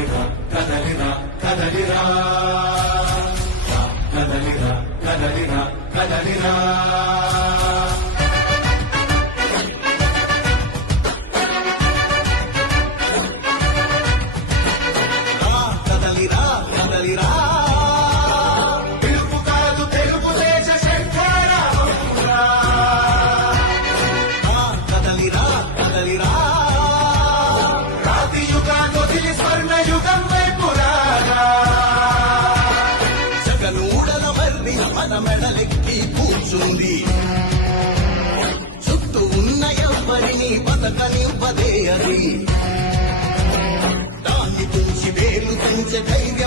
కదలిరా కదలిరా కదలిరా కదలిరా కదలిరా కదలిరా కదలిరా కదలిరా తెలుగు కాదు తెలుగుదేశ శంకరాభంరా కదలిరా కదలిరా రాతి యుగాన్ని వదిలి స్వర్ణ యుగం వైపురాగా జగనూడల మర్రి మన మెడలెక్కి కూర్చుంది చుట్టూ ఉన్న ఎవ్వరిని బతకనివ్వదే అది దాన్ని తుంచి వేలు తుంచె ధైర్యం